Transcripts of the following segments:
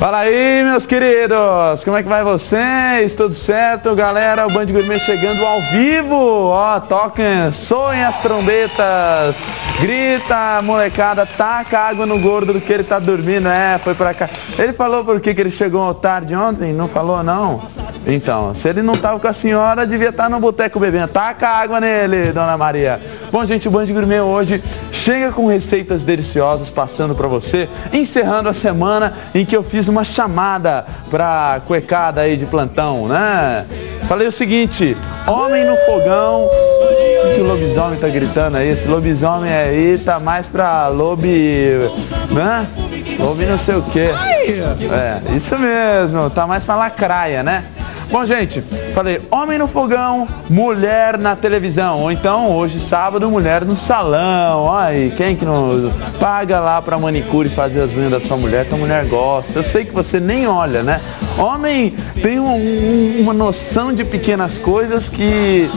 Fala aí, meus queridos, como é que vai vocês? Tudo certo, galera? O Band Gourmet chegando ao vivo, ó, toquem, soem as trombetas, grita, molecada, taca água no gordo do que ele tá dormindo, foi pra cá. Ele falou por que ele chegou tarde ontem? Não falou, não? Então, se ele não tava com a senhora, devia estar no boteco bebendo. Taca água nele, Dona Maria. Bom, gente, o Band Gourmet hoje chega com receitas deliciosas passando pra você, encerrando a semana em que eu fiz uma chamada pra cuecada aí de plantão, né? Falei o seguinte, homem no fogão, o que o lobisomem tá gritando aí? Esse lobisomem aí tá mais pra né? Lobe não sei o quê. Isso mesmo, tá mais pra lacraia, né? Bom, gente, falei, homem no fogão, mulher na televisão. Ou então, hoje, sábado, mulher no salão. Ai, quem que não paga lá pra manicure fazer as unhas da sua mulher, que a mulher gosta. Eu sei que você nem olha, né? Homem tem uma noção de pequenas coisas que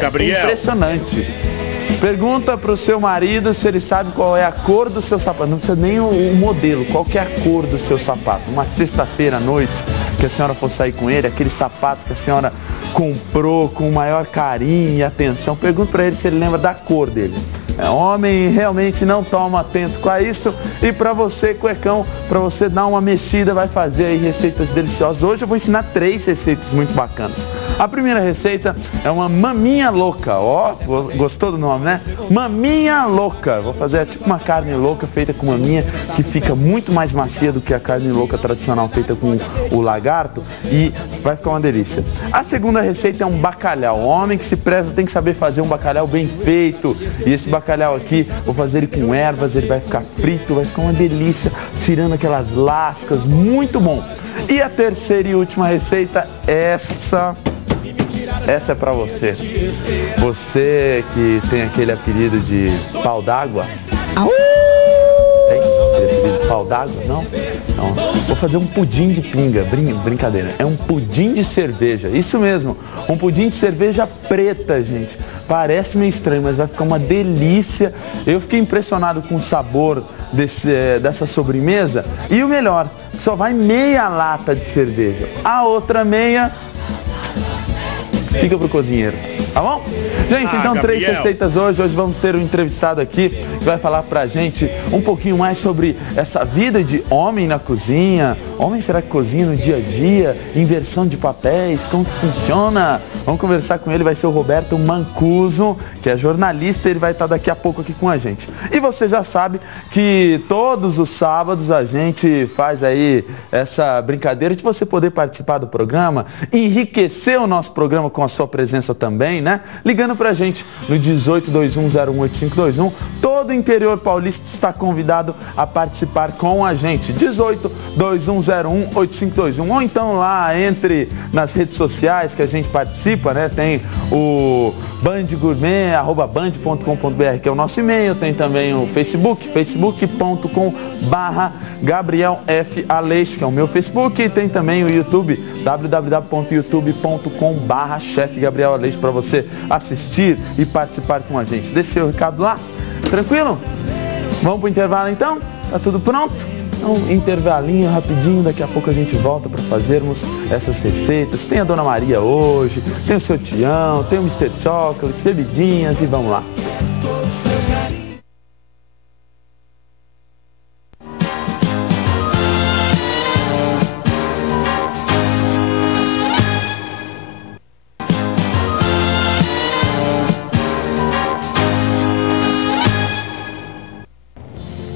Gabriel, é impressionante. Pergunta pro seu marido se ele sabe qual é a cor do seu sapato. Não precisa nem o modelo, qual que é a cor do seu sapato. Uma sexta-feira à noite, que a senhora for sair com ele, aquele sapato que a senhora comprou com o maior carinho e atenção. Pergunta pra ele se ele lembra da cor dele. Homem realmente não toma atento com isso. E para você, cuecão, para você dar uma mexida, vai fazer aí receitas deliciosas. Hoje eu vou ensinar 3 receitas muito bacanas. A primeira receita é uma maminha louca. Ó, gostou do nome, né? Maminha louca. Vou fazer tipo uma carne louca feita com maminha, que fica muito mais macia do que a carne louca tradicional feita com o lagarto, e vai ficar uma delícia. A segunda receita é um bacalhau. O homem que se preza tem que saber fazer um bacalhau bem feito. E esse bacalhau aqui, vou fazer ele com ervas, ele vai ficar frito, vai ficar uma delícia, tirando aquelas lascas, muito bom. E a terceira e última receita, essa é pra você. Você que tem aquele apelido de pau d'água. Tem aquele apelido de pau d'água? Não? Então, vou fazer um pudim de pinga, brincadeira, é um pudim de cerveja, isso mesmo, um pudim de cerveja preta, gente. Parece meio estranho, mas vai ficar uma delícia. Eu fiquei impressionado com o sabor dessa sobremesa. E o melhor, só vai meia lata de cerveja, a outra meia fica pro cozinheiro, tá bom? Gente, então Gabriel, 3 receitas hoje. Hoje vamos ter um entrevistado aqui que vai falar pra gente um pouquinho mais sobre essa vida de homem na cozinha. Homem, será que cozinha no dia a dia? Inversão de papéis, como que funciona? Vamos conversar com ele, vai ser o Roberto Mancuso, que é jornalista, ele vai estar daqui a pouco aqui com a gente. E você já sabe que todos os sábados a gente faz aí essa brincadeira de você poder participar do programa, enriquecer o nosso programa com a sua presença também, né? Ligando pra gente no 1821018521. Todo o interior paulista está convidado a participar com a gente. 1821018521. Ou então lá entre nas redes sociais que a gente participa, né? Tem o Band Gourmet, @band.com.br, que é o nosso e-mail. Tem também o Facebook, facebook.com/Gabriel F. Aleixo, que é o meu Facebook. E tem também o YouTube, www.youtube.com/Chef Gabriel Aleixo, para você assistir e participar com a gente. Deixe seu recado lá. Tranquilo? Vamos pro intervalo então? Tá tudo pronto? Um intervalinho rapidinho, daqui a pouco a gente volta para fazermos essas receitas. Tem a Dona Maria hoje, tem o seu Tião, tem o Mr. Chocolate, bebidinhas e vamos lá.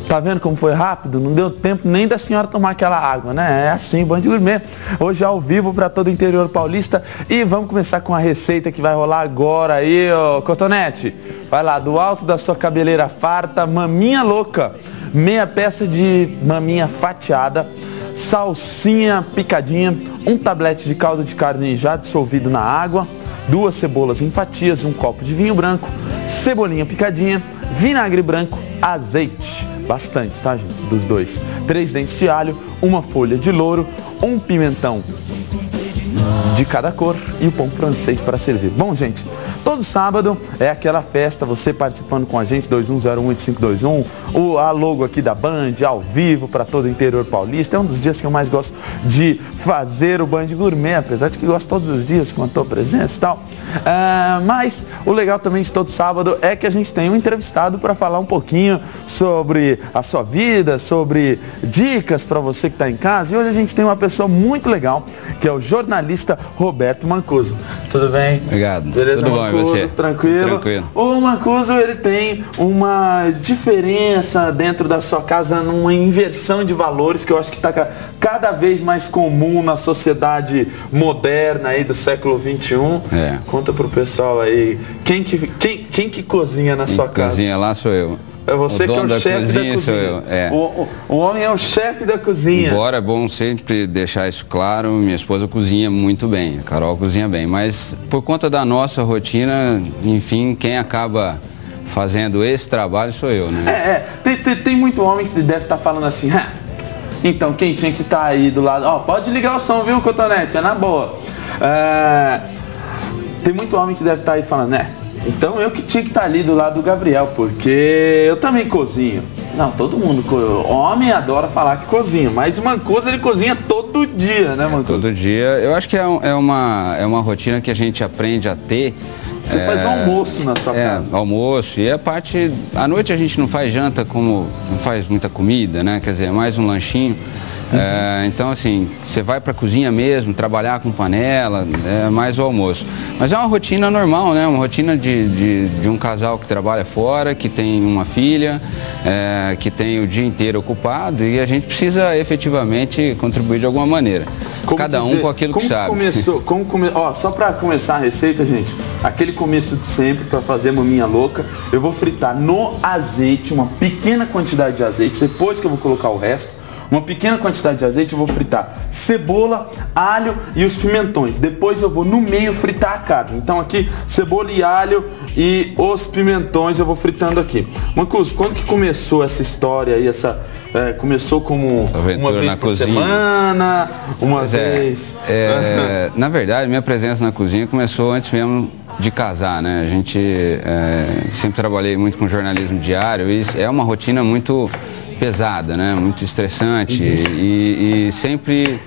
Tá vendo como foi rápido? Não deu tempo nem da senhora tomar aquela água, né? É assim, Band Gourmet. Hoje ao vivo para todo o interior paulista. E vamos começar com a receita que vai rolar agora aí, ô Cotonete. Vai lá, do alto da sua cabeleira farta, maminha louca. Meia peça de maminha fatiada, salsinha picadinha, um tablete de caldo de carne já dissolvido na água, 2 cebolas em fatias, um copo de vinho branco, cebolinha picadinha, vinagre branco, azeite, bastante, tá, gente, dos dois, 3 dentes de alho, uma folha de louro, um pimentão de cada cor e o pão francês para servir. Bom, gente, todo sábado é aquela festa, você participando com a gente, 21018521, a logo aqui da Band, ao vivo para todo o interior paulista. É um dos dias que eu mais gosto de fazer o Band Gourmet, apesar de que eu gosto todos os dias com a tua presença e tal. Mas o legal também de todo sábado é que a gente tem um entrevistado para falar um pouquinho sobre a sua vida, sobre dicas para você que está em casa. E hoje a gente tem uma pessoa muito legal, que é o jornalista Roberto Mancuso. Tudo bem? Obrigado. Beleza, tudo Mancuso? Bom, e você? Tranquilo? Tranquilo. O Mancuso, ele tem uma diferença dentro da sua casa, numa inversão de valores que eu acho que está cada vez mais comum na sociedade moderna aí do século XXI. Conta pro pessoal aí, quem que cozinha na sua casa? Cozinha lá sou eu. É você que é o chefe da cozinha. Sou eu. O homem é o chefe da cozinha. Embora é bom sempre deixar isso claro, minha esposa cozinha muito bem, a Carol cozinha bem, mas por conta da nossa rotina, enfim, quem acaba fazendo esse trabalho sou eu, né? Tem muito homem que deve estar falando assim, então quem tinha que estar aí do lado, pode ligar o som, viu, Cotonete, é na boa. Tem muito homem que deve estar aí falando, então eu que tinha que estar ali do lado do Gabriel, porque eu também cozinho. Não, todo mundo, homem adora falar que cozinha, mas o Mancuso ele cozinha todo dia, né, Mancuso? Todo dia. Eu acho que é uma rotina que a gente aprende a ter. Você faz almoço na sua casa. Almoço, e à noite a gente não faz janta, como não faz muita comida, né? Quer dizer, é mais um lanchinho. Então, assim, você vai para a cozinha mesmo, trabalhar com panela, mais o almoço. Mas é uma rotina normal, né? Uma rotina de um casal que trabalha fora, que tem uma filha, que tem o dia inteiro ocupado e a gente precisa efetivamente contribuir de alguma maneira. Cada um com aquilo que sabe. Só para começar a receita, gente, aquele começo de sempre para fazer maminha louca, eu vou fritar no azeite, uma pequena quantidade de azeite, depois que eu vou colocar o resto. Uma pequena quantidade de azeite, eu vou fritar cebola, alho e os pimentões. Depois eu vou no meio fritar a carne. Então aqui, cebola e alho e os pimentões eu vou fritando aqui. Mancuso, quando que começou essa história aí? Começou como uma vez por semana, uma vez... Na verdade, minha presença na cozinha começou antes mesmo de casar, né? A gente sempre trabalhei muito com jornalismo diário e é uma rotina muito pesada, né? Muito estressante e sempre,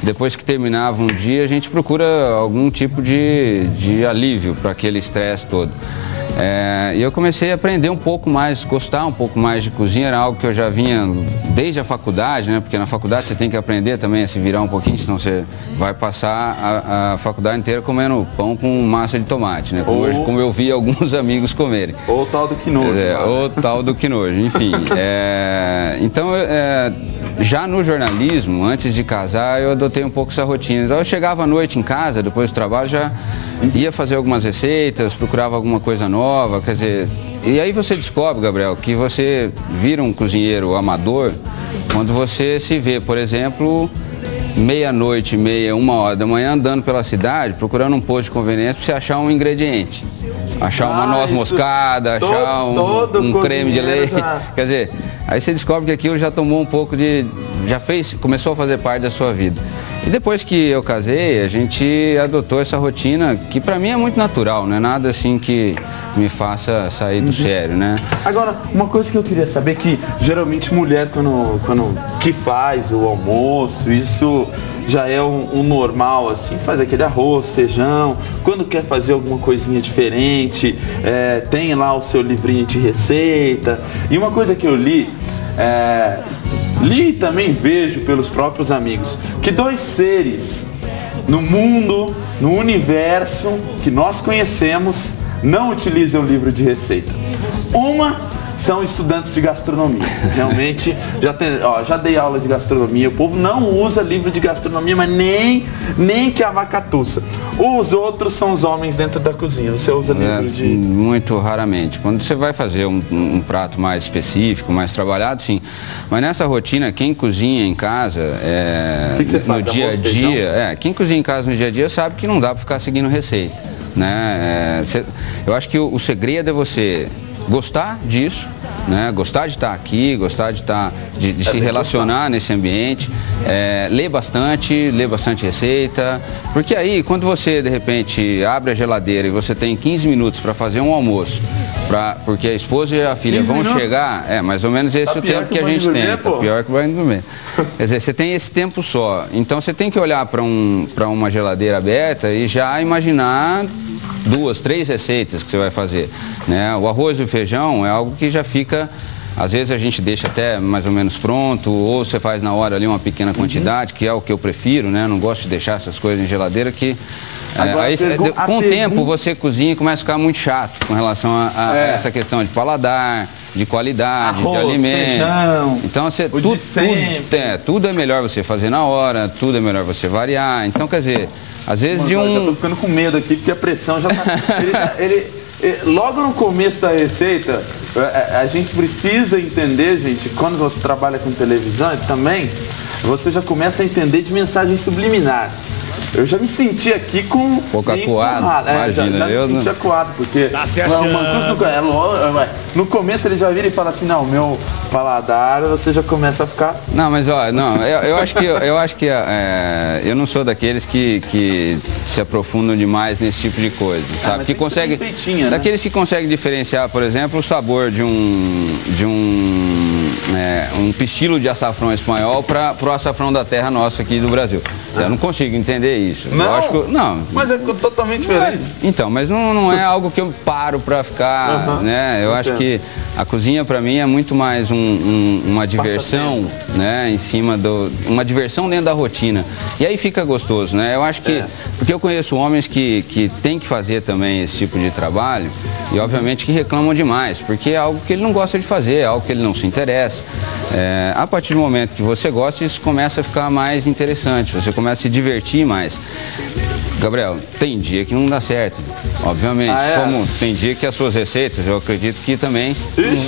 depois que terminava um dia, a gente procura algum tipo de alívio para aquele estresse todo. E eu comecei a aprender um pouco mais, gostar um pouco mais de cozinha, era algo que eu já vinha desde a faculdade, né? Porque na faculdade você tem que aprender também a se virar um pouquinho, senão você vai passar a faculdade inteira comendo pão com massa de tomate, né? Como eu vi alguns amigos comerem. Ou o tal do quinojo. Ou tal do quinojo, enfim. Então, já no jornalismo, antes de casar, eu adotei um pouco essa rotina. Então eu chegava à noite em casa, depois do trabalho, já ia fazer algumas receitas, procurava alguma coisa nova, quer dizer... E aí você descobre, Gabriel, que você vira um cozinheiro amador quando você se vê, por exemplo, meia-noite, 1h da manhã, andando pela cidade, procurando um posto de conveniência para você achar um ingrediente. Achar uma noz moscada, achar um creme de leite. Quer dizer, aí você descobre que aquilo já tomou um pouco começou a fazer parte da sua vida. E depois que eu casei, a gente adotou essa rotina que para mim é muito natural, não é nada assim que me faça sair do sério, né? Agora, uma coisa que eu queria saber é que geralmente mulher quando que faz o almoço, isso já é um normal, assim, faz aquele arroz, feijão, quando quer fazer alguma coisinha diferente, tem lá o seu livrinho de receita. E uma coisa que eu li e também vejo pelos próprios amigos, que dois seres no mundo, no universo que nós conhecemos, não utilizam livro de receita. Uma são estudantes de gastronomia. Realmente, já dei aula de gastronomia, o povo não usa livro de gastronomia, mas nem que a vaca tussa. Os outros são os homens dentro da cozinha. Você usa livro de... Muito raramente. Quando você vai fazer um prato mais específico, mais trabalhado, sim. Mas nessa rotina, quem cozinha em casa, que você faz? No dia a dia, quem cozinha em casa no dia a dia sabe que não dá para ficar seguindo receita, né? Eu acho que o segredo é você gostar disso, né? Gostar de estar aqui, gostar de se relacionar nesse ambiente, ler bastante receita, porque aí quando você de repente abre a geladeira e você tem 15 minutos para fazer um almoço, porque a esposa e a filha vão chegar, mais ou menos esse é o tempo que a gente tem, tá pior que o banho dormir. Quer dizer, você tem esse tempo só, então você tem que olhar para uma geladeira aberta e já imaginar 2, 3 receitas que você vai fazer, né? O arroz e o feijão é algo que já fica, às vezes a gente deixa até mais ou menos pronto, ou você faz na hora ali uma pequena quantidade, que é o que eu prefiro, né? Não gosto de deixar essas coisas em geladeira que... aí, com o tempo você cozinha e começa a ficar muito chato com relação a essa questão de paladar, de qualidade, arroz, de alimento. Feijão, então tudo é melhor você fazer na hora, tudo é melhor você variar. Então, quer dizer, às vezes já tô ficando com medo aqui, porque a pressão já tá... logo no começo da receita, a gente precisa entender, gente, quando você trabalha com televisão também, você já começa a entender de mensagem subliminar. Eu já me senti aqui com... Um pouco acuado, imagina. Já me senti acuado, porque... Tá se achando. No começo ele já vira e fala assim, não, meu paladar, você já começa a ficar... Não, mas ó, eu acho que eu não sou daqueles que se aprofundam demais nesse tipo de coisa, sabe? Que consegue, daqueles que conseguem diferenciar, por exemplo, o sabor de um pistilo de açafrão espanhol para o açafrão da terra nossa aqui do Brasil. Eu não consigo entender isso. Não? Não. Mas é totalmente diferente. Então, mas não é algo que eu paro para ficar, né? Eu acho que a cozinha para mim é muito mais uma diversão, né? Em cima uma diversão dentro da rotina. E aí fica gostoso, né? Eu acho que, porque eu conheço homens que têm que fazer também esse tipo de trabalho e obviamente que reclamam demais, porque é algo que ele não gosta de fazer, é algo que ele não se interessa. A partir do momento que você gosta, isso começa a ficar mais interessante, você começa a se divertir mais. Gabriel, tem dia que não dá certo, obviamente, como tem dia que as suas receitas, eu acredito que também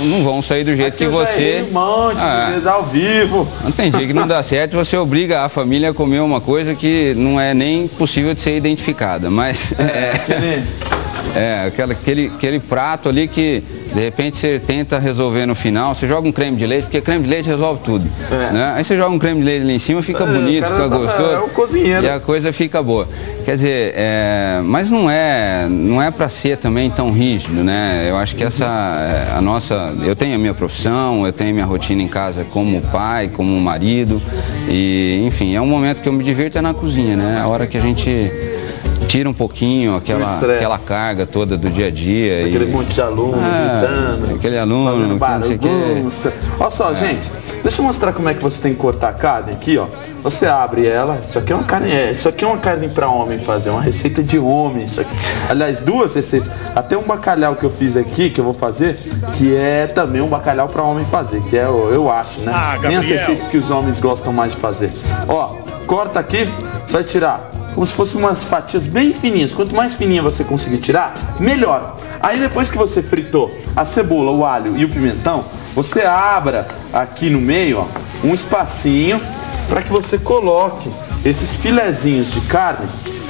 não vão sair do jeito que você... Um monte de vezes ao vivo. Tem dia que não dá certo, você obriga a família a comer uma coisa que não é nem possível de ser identificada, mas... aquele prato ali que de repente você tenta resolver no final, você joga um creme de leite, porque creme de leite resolve tudo. Né? Aí você joga um creme de leite ali em cima, fica bonito, fica gostoso. É o cozinheiro. E a coisa fica boa. Quer dizer, mas não é para ser também tão rígido, né? Eu acho que eu tenho a minha profissão, eu tenho minha rotina em casa como pai, como marido, e enfim, é um momento que eu me divirto na cozinha, né? A hora que a gente tira um pouquinho aquela carga toda do dia a dia. Aquele monte de aluno gritando. Aquele aluno, bagunça. Olha só, gente, deixa eu mostrar como é que você tem que cortar a carne aqui, ó. Você abre ela, isso aqui é uma carne para homem fazer, uma receita de homem, isso aqui. Aliás, 2 receitas. Até um bacalhau que eu fiz aqui, que eu vou fazer, que é também um bacalhau para homem fazer, que é, eu acho, né? Tem as receitas que os homens gostam mais de fazer. Ó, corta aqui, você vai tirar como se fossem umas fatias bem fininhas. Quanto mais fininha você conseguir tirar, melhor. Aí depois que você fritou a cebola, o alho e o pimentão, você abra aqui no meio, ó, um espacinho para que você coloque esses filezinhos de carne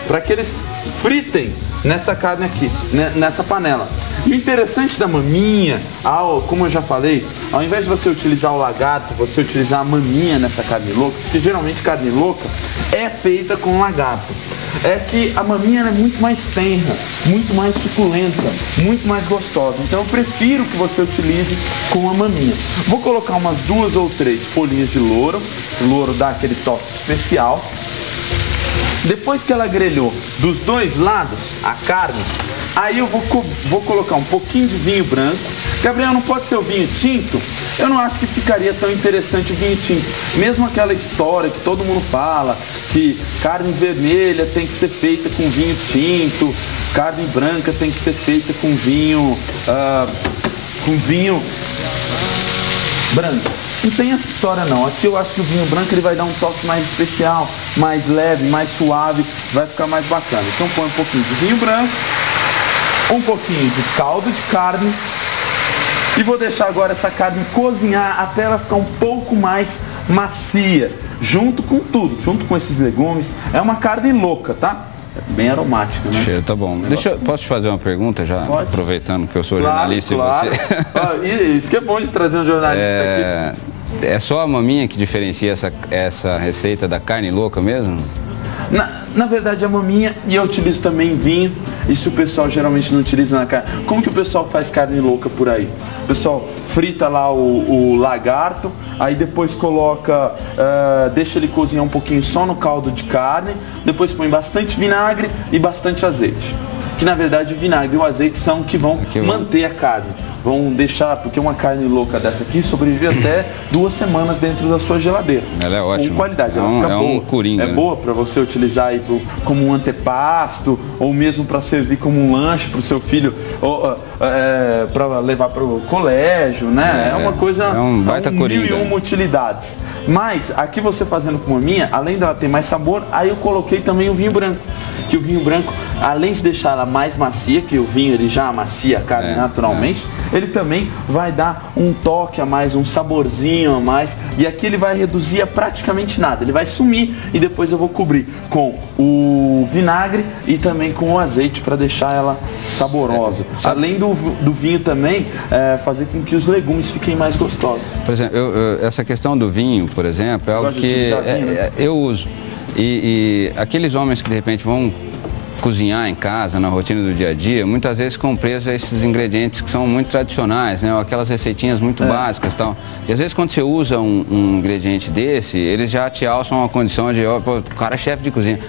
para que eles fritem nessa carne aqui, nessa panela. E o interessante da maminha, como eu já falei, ao invés de você utilizar o lagarto, você utilizar a maminha nessa carne louca, porque geralmente carne louca é feita com lagarto. É que a maminha é muito mais tenra, muito mais suculenta, muito mais gostosa. Então eu prefiro que você utilize com a maminha. Vou colocar umas 2 ou 3 folhinhas de louro. O louro dá aquele toque especial. Depois que ela grelhou dos 2 lados a carne, aí eu vou colocar um pouquinho de vinho branco. Gabriel, não pode ser o vinho tinto? Eu não acho que ficaria tão interessante o vinho tinto. Mesmo aquela história que todo mundo fala, que carne vermelha tem que ser feita com vinho tinto, carne branca tem que ser feita com vinho branco. Não tem essa história não. Aqui eu acho que o vinho branco ele vai dar um toque mais especial, mais leve, mais suave, vai ficar mais bacana. Então põe um pouquinho de vinho branco, um pouquinho de caldo de carne e vou deixar agora essa carne cozinhar até ela ficar um pouco mais macia, junto com tudo, junto com esses legumes. É uma carne louca, tá? bem aromática, né? O cheiro tá bom. Posso te fazer uma pergunta já? Pode. Aproveitando que eu sou Claro, jornalista claro. e você... Isso que é bom de trazer um jornalista aqui. É só a maminha que diferencia essa receita da carne louca mesmo? Na verdade, a maminha, e eu utilizo também vinho, isso o pessoal geralmente não utiliza na carne. Como que o pessoal faz carne louca por aí? O pessoal frita lá o lagarto, aí depois coloca, deixa ele cozinhar um pouquinho só no caldo de carne, depois põe bastante vinagre e bastante azeite. Que na verdade o vinagre e o azeite são o que vão manter a carne. Vão deixar, porque uma carne louca dessa aqui sobrevive até 2 semanas dentro da sua geladeira. Ela é ótima. Com qualidade, ela fica boa. Um coringa, é boa para você utilizar aí como um antepasto, ou mesmo para servir como um lanche para o seu filho, para levar para o colégio, né? É uma coisa, baita coringa. 1001 utilidades. Mas aqui você fazendo com a minha, além dela ter mais sabor, aí eu coloquei também o vinho branco. Que o vinho branco, além de deixar ela mais macia, que o vinho ele já amacia a carne naturalmente, ele também vai dar um toque a mais, um saborzinho a mais, e aqui ele vai reduzir a praticamente nada, ele vai sumir e depois eu vou cobrir com o vinagre e também com o azeite para deixar ela saborosa. Além do vinho também, fazer com que os legumes fiquem mais gostosos. Por exemplo, essa questão do vinho, por exemplo, é algo que eu uso. E aqueles homens que de repente vão cozinhar em casa, na rotina do dia a dia, muitas vezes ficam presos a esses ingredientes que são muito tradicionais, né? Ou aquelas receitinhas muito básicas e tal. E às vezes quando você usa um ingrediente desse, eles já te alçam uma condição de, pô, o cara é chefe de cozinha.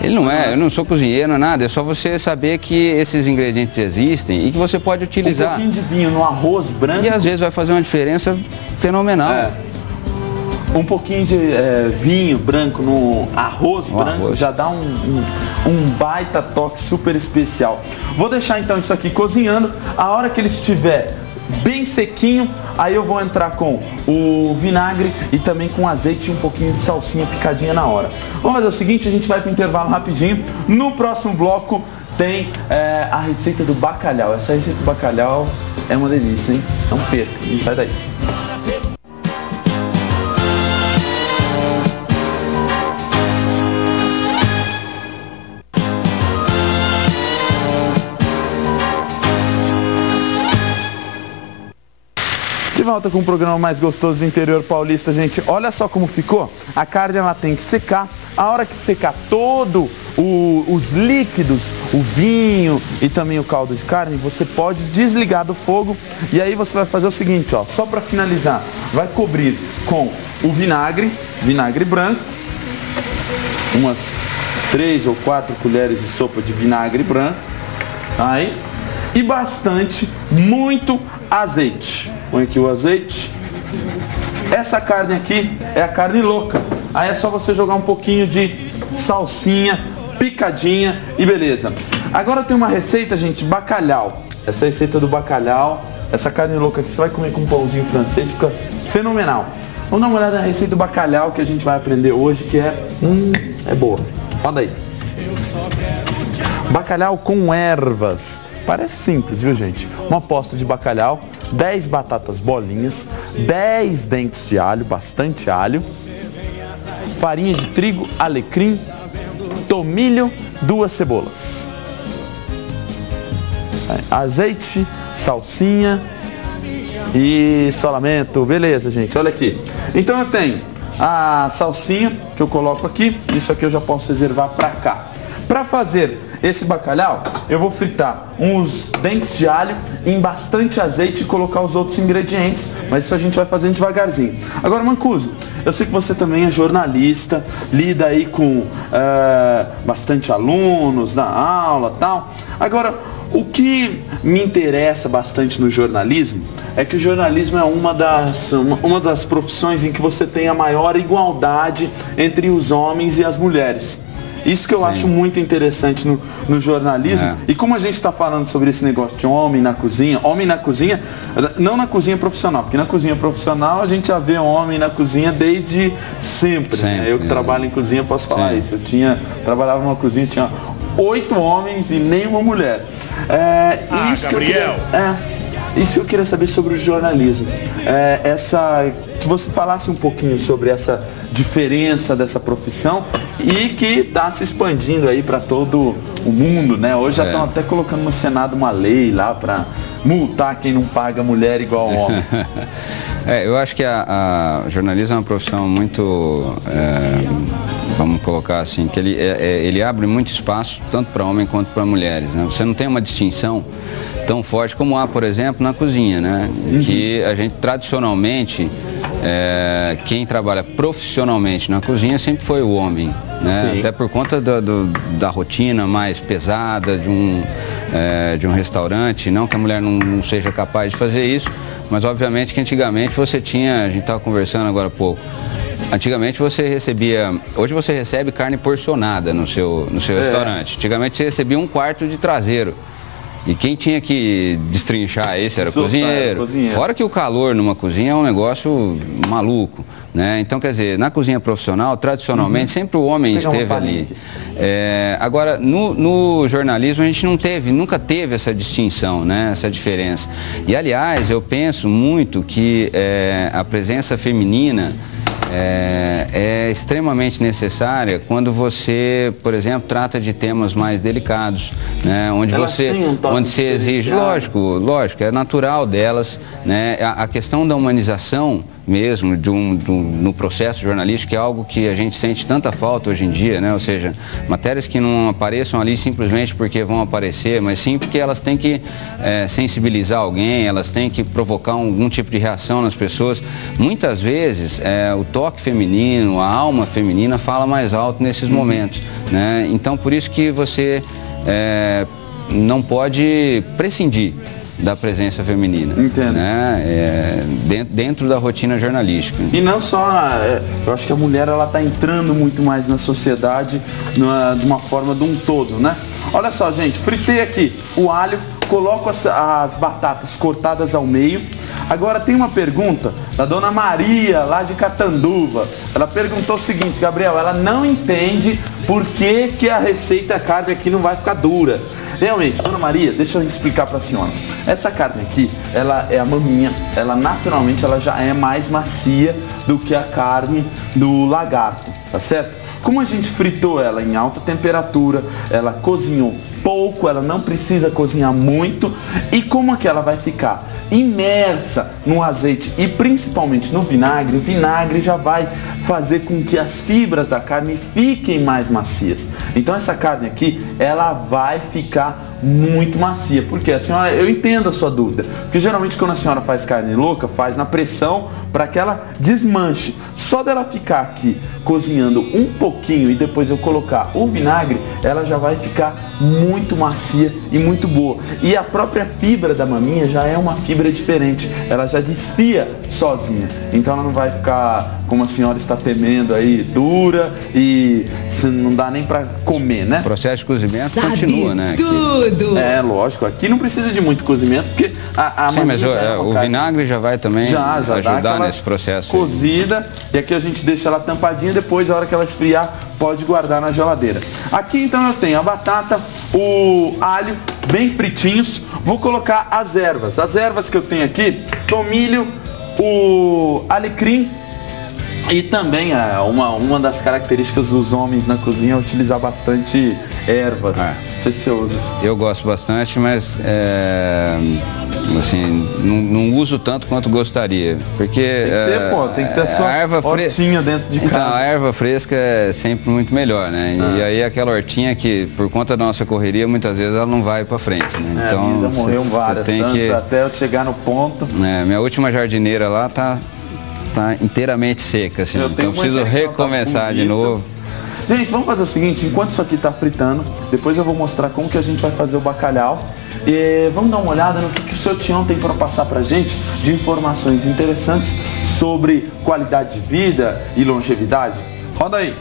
Ele não é, eu não sou cozinheiro, não é nada, é só você saber que esses ingredientes existem e que você pode utilizar. Um pouquinho de vinho no arroz branco. E às vezes vai fazer uma diferença fenomenal. Um pouquinho de vinho branco no arroz branco já dá um baita toque super especial. Vou deixar então isso aqui cozinhando. A hora que ele estiver bem sequinho, aí eu vou entrar com o vinagre e também com azeite e um pouquinho de salsinha picadinha na hora. Vamos fazer o seguinte, a gente vai para o intervalo rapidinho. No próximo bloco tem a receita do bacalhau. Essa receita do bacalhau é uma delícia, hein? Não perca, não sai daí. De volta com o programa mais gostoso do interior paulista, gente. Olha só como ficou. A carne ela tem que secar. A hora que secar todo os líquidos, o vinho e também o caldo de carne, você pode desligar do fogo. E aí você vai fazer o seguinte, ó, só para finalizar, vai cobrir com o vinagre branco, umas 3 ou 4 colheres de sopa de vinagre branco, aí, e muito azeite. Põe aqui o azeite. Essa carne aqui é a carne louca. Aí é só você jogar um pouquinho de salsinha picadinha e beleza. Agora tem uma receita, gente, bacalhau. Essa receita do bacalhau, essa carne louca que você vai comer com um pãozinho francês, fica fenomenal. Vamos dar uma olhada na receita do bacalhau que a gente vai aprender hoje, que é boa. Roda aí. Bacalhau com ervas. Parece simples, viu, gente? Uma posta de bacalhau, 10 batatas bolinhas, 10 dentes de alho, bastante alho, farinha de trigo, alecrim, tomilho, 2 cebolas, azeite, salsinha e solamento. Beleza, gente, olha aqui. Então eu tenho a salsinha que eu coloco aqui, isso aqui eu já posso reservar para cá. Para fazer esse bacalhau, eu vou fritar uns dentes de alho em bastante azeite e colocar os outros ingredientes, mas isso a gente vai fazendo devagarzinho. Agora, Mancuso, eu sei que você também é jornalista, lida aí com bastante alunos na aula e tal. Agora, o que me interessa bastante no jornalismo é que o jornalismo é uma das profissões em que você tem a maior igualdade entre os homens e as mulheres. Isso que eu acho muito interessante no jornalismo. E como a gente está falando sobre esse negócio de homem na cozinha, não na cozinha profissional, porque na cozinha profissional a gente já vê homem na cozinha desde sempre. Né? Eu que trabalho em cozinha posso falar isso. Trabalhava numa cozinha, tinha 8 homens e nenhuma mulher. Isso Gabriel! Isso que eu queria saber sobre o jornalismo. Que você falasse um pouquinho sobre essa diferença dessa profissão e que está se expandindo aí para todo o mundo, né? Hoje já estão até colocando no Senado uma lei lá para multar quem não paga mulher igual ao homem. Eu acho que a jornalismo é uma profissão muito, vamos colocar assim, que ele abre muito espaço tanto para homem quanto para mulheres, né? Você não tem uma distinção tão forte como há, por exemplo, na cozinha, né? Que a gente tradicionalmente, quem trabalha profissionalmente na cozinha sempre foi o homem, né? Até por conta da rotina mais pesada de um restaurante, não que a mulher não seja capaz de fazer isso, mas obviamente que antigamente você tinha, a gente estava conversando agora há pouco, antigamente você recebia, hoje você recebe carne porcionada no seu restaurante, antigamente você recebia 1/4 de traseiro. E quem tinha que destrinchar esse era o cozinheiro. Fora que o calor numa cozinha é um negócio maluco, né? Então, quer dizer, na cozinha profissional, tradicionalmente, sempre o homem esteve ali. Agora, no jornalismo, a gente nunca teve essa distinção, né? Essa diferença. E, aliás, eu penso muito que a presença feminina é extremamente necessária quando você, por exemplo, trata de temas mais delicados, né? Onde você exige, lógico, é natural delas, né? A questão da humanização mesmo no processo jornalístico, que é algo que a gente sente tanta falta hoje em dia, né? Ou seja, matérias que não apareçam ali simplesmente porque vão aparecer, mas sim porque elas têm que sensibilizar alguém, elas têm que provocar algum tipo de reação nas pessoas. Muitas vezes o toque feminino, a alma feminina fala mais alto nesses momentos, né? Então, por isso que você não pode prescindir da presença feminina, né? Dentro da rotina jornalística. E não só, eu acho que a mulher ela está entrando muito mais na sociedade de uma forma de um todo, né? Olha só, gente, fritei aqui o alho, coloco as batatas cortadas ao meio. Agora tem uma pergunta da dona Maria, lá de Catanduva. Ela perguntou o seguinte: Gabriel, ela não entende por que a receita, a carne aqui não vai ficar dura. Realmente, dona Maria, deixa eu explicar para a senhora. Essa carne aqui, ela é a maminha, ela naturalmente ela já é mais macia do que a carne do lagarto, tá certo? Como a gente fritou ela em alta temperatura, ela cozinhou pouco, ela não precisa cozinhar muito, e como é que ela vai ficar imersa no azeite e principalmente no vinagre, o vinagre já vai fazer com que as fibras da carne fiquem mais macias. Então essa carne aqui, ela vai ficar muito macia. Porque a senhora, eu entendo a sua dúvida, porque geralmente quando a senhora faz carne louca, faz na pressão para que ela desmanche. Só dela ficar aqui cozinhando um pouquinho e depois eu colocar o vinagre, ela já vai ficar muito macia e muito boa. E a própria fibra da maminha já é uma fibra diferente, ela já desfia sozinha. Então ela não vai ficar, como a senhora está temendo aí, dura e não dá nem para comer, né? O processo de cozimento continua, né? Tudo! Lógico, aqui não precisa de muito cozimento, porque a sim, mas o vinagre já vai também já ajudar nesse processo. Cozida, e aqui a gente deixa ela tampadinha, depois a hora que ela esfriar, pode guardar na geladeira. Aqui então eu tenho a batata, o alho, bem fritinhos, vou colocar as ervas que eu tenho aqui, tomilho, o alecrim. E também uma das características dos homens na cozinha é utilizar bastante ervas. Não sei se você usa. Eu gosto bastante, mas assim, não uso tanto quanto gostaria. Porque tem que ter a sua hortinha dentro de casa. Então, a erva fresca é sempre muito melhor, né? E aí aquela hortinha que, por conta da nossa correria, muitas vezes ela não vai para frente, né? Então, já morreu várias antes, até eu chegar no ponto. Minha última jardineira lá tá inteiramente seca, assim. Então preciso recomeçar de novo. Gente, vamos fazer o seguinte, enquanto isso aqui está fritando, depois eu vou mostrar como que a gente vai fazer o bacalhau. E vamos dar uma olhada no que o seu Tião tem para passar para a gente de informações interessantes sobre qualidade de vida e longevidade. Roda aí!